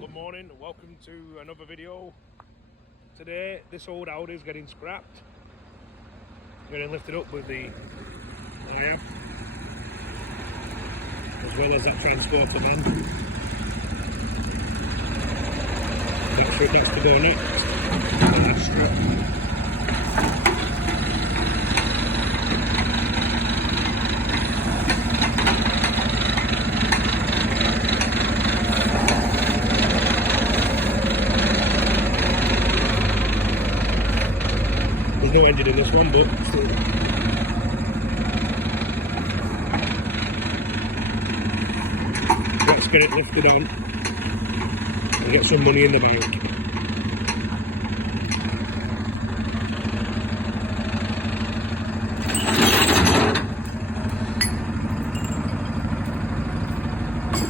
Good morning, welcome to another video. Today this old Audi is getting scrapped, getting lifted up with the hiab, as well as that transporter man. That's it, that's to go next. That's strap. There's no engine in this one, but still. Let's get it lifted on and get some money in the bank.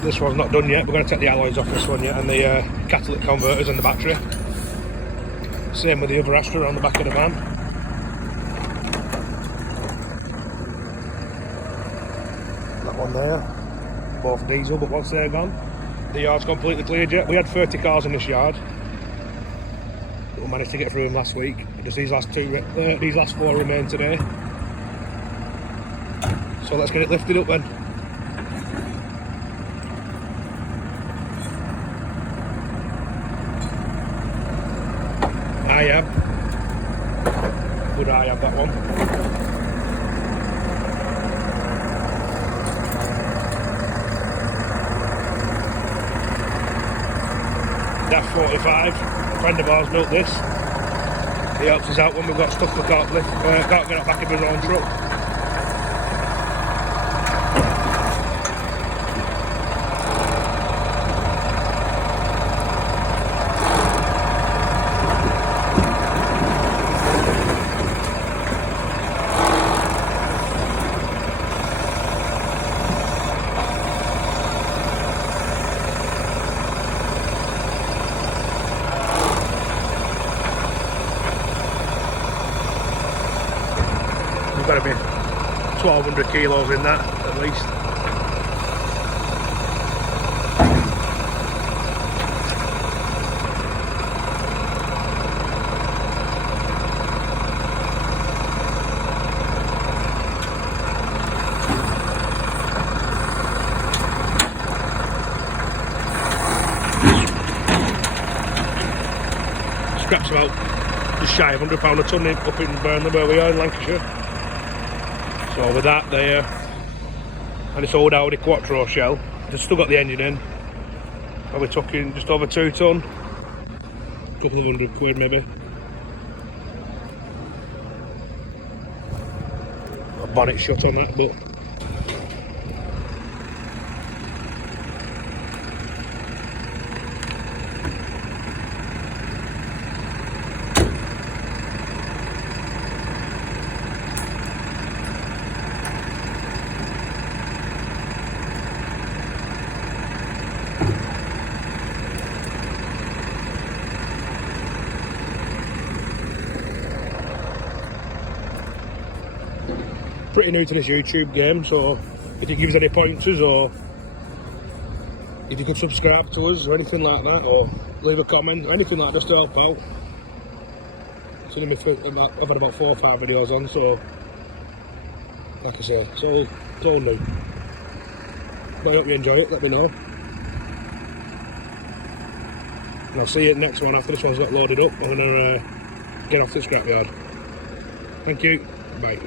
This one's not done yet. We're going to take the alloys off this one yet, and the catalytic converters and the battery. Same with the other Astra on the back of the van. That one there, both diesel, but once they're gone, the yard's completely cleared yet. We had 30 cars in this yard, but we managed to get through them last week. Just these last four remain today. So let's get it lifted up then. Hiab, good hiab that one. That 45, a friend of ours built this. He helps us out when we've got stuff we can't get it back in his own truck. There's got to be 1,200 kilos in that at least. Scraps about just shy of £100 a tonne up in Burnley where we are in Lancashire. So with that there, and this old Audi Quattro shell, they've still got the engine in. Probably talking just over 2 tonne, a couple of £100 maybe. A bonnet shut on that, but pretty new to this YouTube game, so if you give us any pointers or if you could subscribe to us or anything like that, or leave a comment or anything like that, just to help out. I've had about 4 or 5 videos on, so like I say, it's all new. But I hope you enjoy it, let me know. And I'll see you at the next one after this one's got loaded up. I'm going to get off the scrapyard. Thank you, bye.